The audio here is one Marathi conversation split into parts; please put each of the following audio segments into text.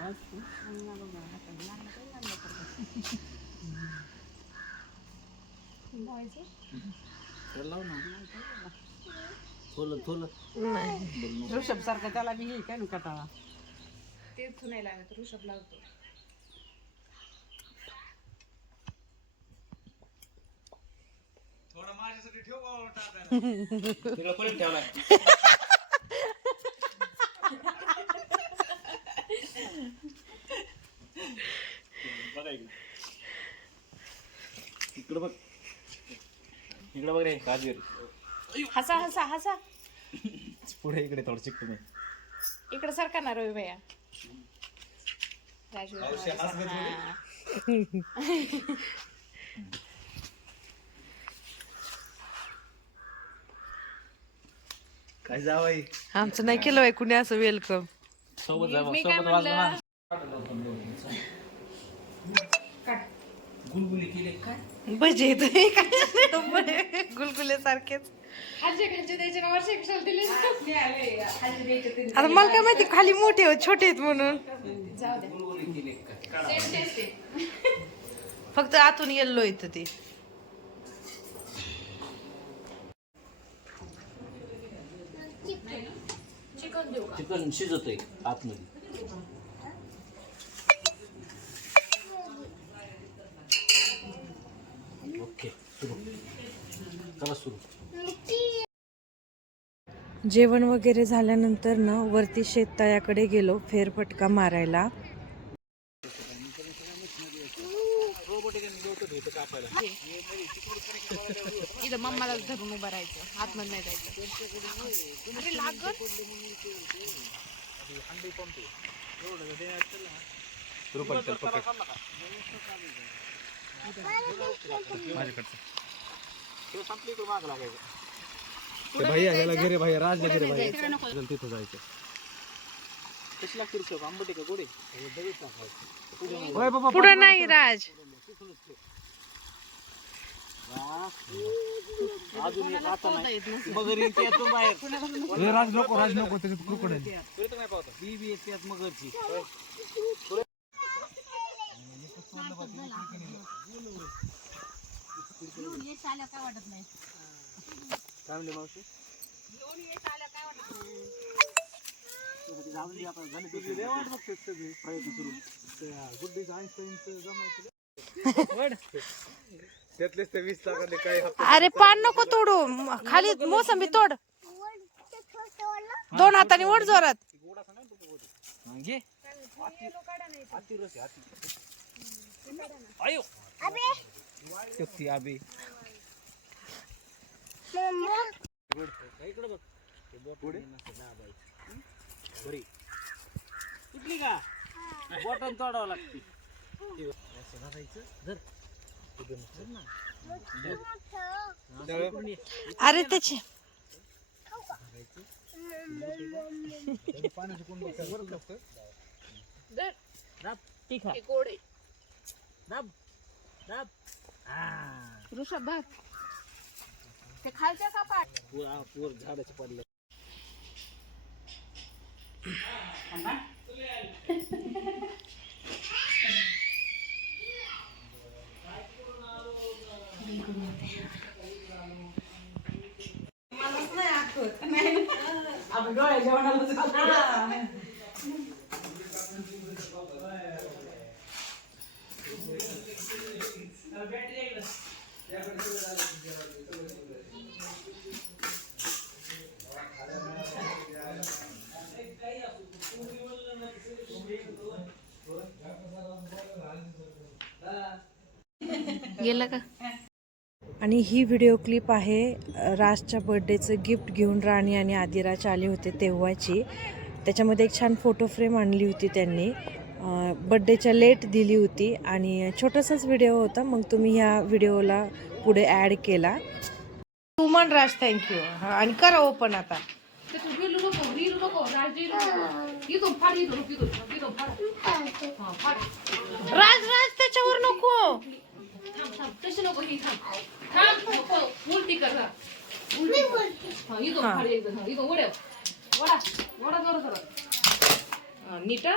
तर लाव ना थोलं थोलं ऋषभ सारखं त्याला बी काय ना कटाळा तेच नाही लागत ऋषभ लावतो तिकडे पलीकडे ठेवलाय? इकडे बघ. इकडे बघ रे हसा हसा हसा. पुढे इकडे थोडं शिकतो मी. इकडे सारखा ना रवी भैया. काय जावाई आमचं नाही केलं बाई कुणी असं वेलकम सोबत सोबत वाजवा? गुलगुली केले काय? भजी येत गुलगुले सारखेच. खालचे खालचे द्यायचे ना वर्षे कशाला दिले? खालचे द्यायचे ते. आता मला काय माहिती खाली मोठे आहेत छोटे आहेत म्हणून. जाऊ द्या गुलगुली केले काय सेम टेस्ट आहे फक्त आतून येल्लो येतं ते. चिकन देऊ का? चिकन शिजतंय आतमध्ये. सुरू चला सुरू जेवण वगैरे झाल्यानंतर ना वरती शेततळ्याकडे गेलो फेरफटका मारायला. इथं मम्माला धरून उभं राहायचं आतमध्ये नाही जायचं. अरे लागत सुरू पडतं माझ्याकडचं भैया ह्याला घे रे भैया राजला घे रे भैया चल तिथं जायचं. कशी लागते रे शेव? आंबट आहे का गोड आहे? ओय बाबा पुढं नाही राज. अजून एक आता नाही मगर येईल त्यातून बाहेर राज नको राज नको त्याच्यात कुरकुड आहे बी बी येते त्यात मगरची. काय म्हणले मावशी. जाऊन दे आता, झाले तुझी लय वाट बघतेस सगळी. प्रयत्न सुरू. त्या गुड्डीचं आईन्स्टाईनचं जमायचं त्यातलेच ते वीस टाकाले काय अरे पान नको तोडू. खाली मोसंबी तोड. दोन हाताने ओढ जोरात. घे. हाती रस आहे, हाती. आयो शक्ती आबे इकडे बघ ते बोट पुढे बरी तुटली का बॉटन तोडावं लागते. अरे त्याचे पाण्याचं कोण बघतं? वरच बघतं. धर. दाब. ठीक आहे. हे गोड आहे दाब. दाब. हा. ऋषभ बघ ते खालच्या कपाट पूर हा, पूर झाडाचे पडले आपण डोळ्या जेवणाला गेलं का? आणि ही व्हिडिओ क्लिप आहे राजच्या बर्थडेचं गिफ्ट घेऊन राणी आणि आदिराज आले होते तेव्हाची. त्याच्यामध्ये एक छान फोटो फ्रेम आणली होती त्यांनी. बड्डेच्या लेट दिली होती आणि छोटासाच व्हिडिओ होता मग तुम्ही ह्या व्हिडिओला पुढे ॲड केला. तू म्हण राज थँक्यू आणि करा ओपन आता. राज राज त्याच्यावर नको थांब थांब तशी नको ही थांब थांब नको उलटी कर हा उलटी हा इथून फाड एकदम हा इथून उड्या वडा वडा जोर जोर नीट हा.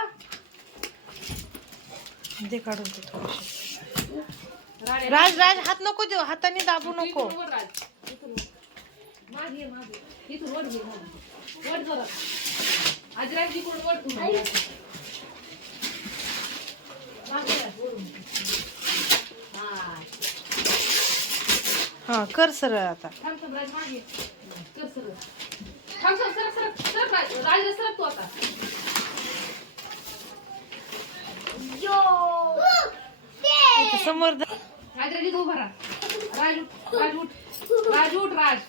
दे काढून ते राण्या राज राज हात नको देऊ हाताने दाबू नको इथून वर राज. इथून वर. मागे ये, मागे. इथून वर घे, मागे. वर जरा. आजी राज इकडून वर तू मागे असं. मागे राज, वरून. हा. हा कर सरळ आता थांब थांब राज मागे कर सरळ थांब थांब सरक सरक सरक राज सरक तू आता. समोर राज राज राज राज.